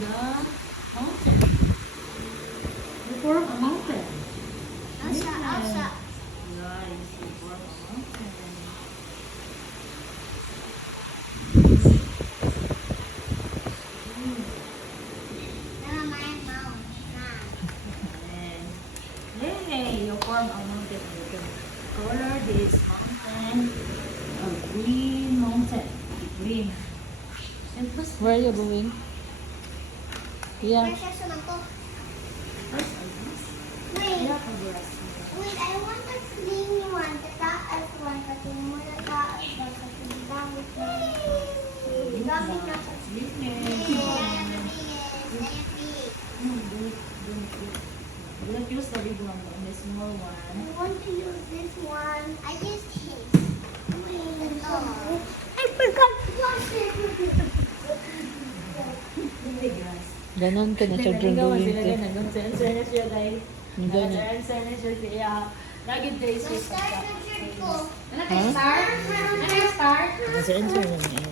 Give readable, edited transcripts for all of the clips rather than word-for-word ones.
the mountain. You form a mountain. Elsa, Elsa. Nice, you form a mountain. Mama, my mouth. And yay, you form a mountain. You can color this mountain a green mountain. Green. And plus, Where are you going? Yeah. Precious naman to. first I guess. Wait, Yeah, progress. wait, I want the clean one, the taas one, kasi muna taas daw, kasi gamit na. Gamit na kasi. Don't use the big one, the small I one. want to use this one. I just changed. Wait, I forgot one. Hindi, guys. Ganon ka na siya Hindi, drawing sila ito. ganun. Nag-answer na siya, guys. Ang ganun. Nag-answer na siya siya. Lagi days My star picture ko. Ha? Answer na niya.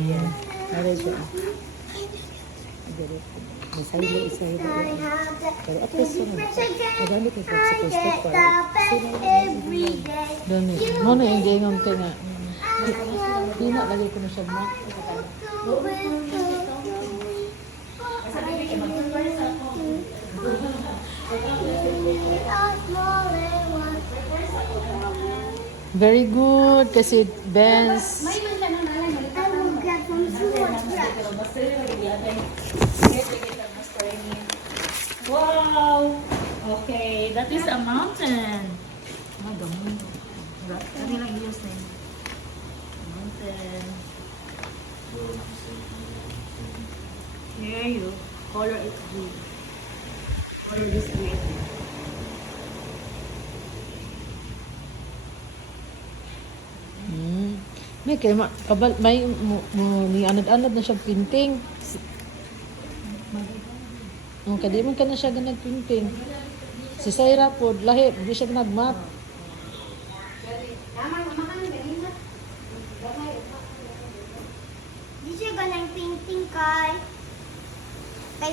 Yeah. Nara siya. Ganito. Masaylo, isaylo. Pero at least yun. Magamit yung pag-suppose para. Every day. Dami. Mo na yung gayong ka nga. Pina, lagi ko na siya mo. Very good kasi Benz. I will grab some sword. Wow! Okay, that is a mountain. Ah, gamon. Ano lang i-use na yun? Mountain. Here you color it green. Color this green. May kay kabal may ni anad-anad na siya painting. Kadi man ka na siya ganag painting. Si Saira po lahi di siya nagmat. Di siya ganang painting kay. Kay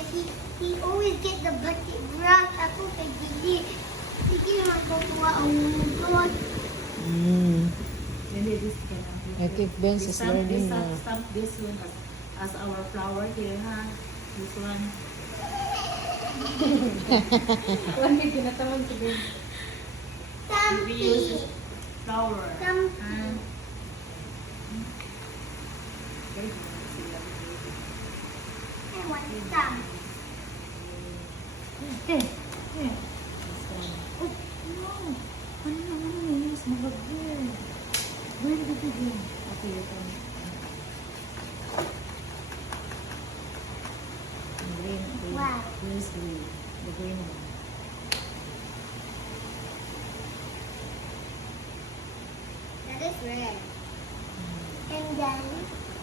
he always get the bucket brush. Ako kay Gigi. Gigi naman ko kuha ang mugot. Maybe this can I think Benz is learning na. stamp this one as our flower here, ha? This one. One may tinatawan ko din. We use Stampy. flower. Stampy. Okay. I want stamp. Eh, eh. Oh, no. Ano naman yes, magagay. Where did it begin? Okay, you can. Green, green. Wow. Here's green. The green one. That is red. And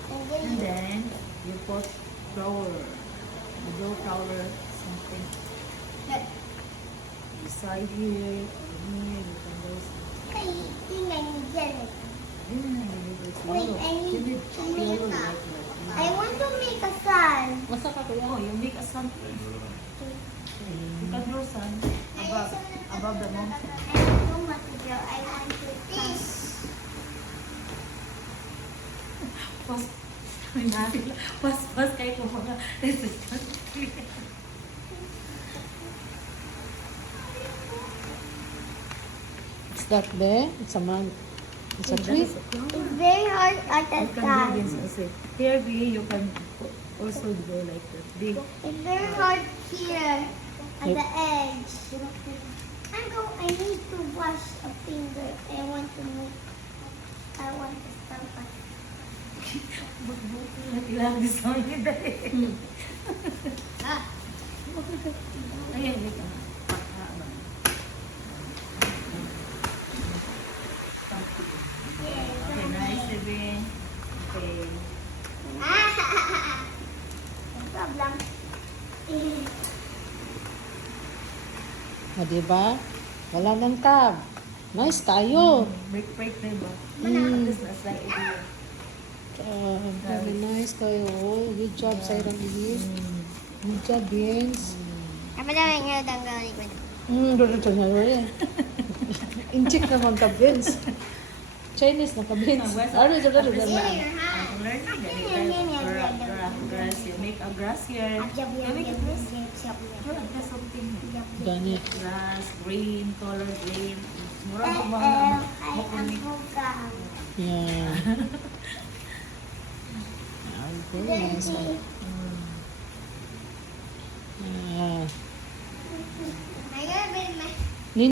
And then then you put flower. You do flower something beside here or here. You can do something. I think I need yellow. Wait, I You need need to make yellow a. like I want to make a sun. Basta ka kuya ko, you make a something. You can draw sun above the mountain. I don't know what to draw. I want to this. Pas kayo po mga Is that there? It's a man. It's a tree. It's very hard at the You can do time. this also. Here B, you can also go like that. Big. It's very hard here at the edge. I need to wash a finger. I want to stamp it. Ilang this one yun dahil. Ah, Ayan, wait ka. Okay, nice, Evin. Okay. no problem. O, diba? Wala nang tab. Nice tayo. Break na ba? Mm. This is like idea. Very nice kayo. Oh, good job, Saira Lily. Good job, Beans. Apa dah yang tanggal ikut? Doon ito na rin. Inchik naman ka, Beans. Chinese na ka, Beans. Ano, ito na rin. Grass. You make a grass here. You make a grass. That's something. Gani. Grass, green, color green. Murag mga makunik. Yeah. Very nice.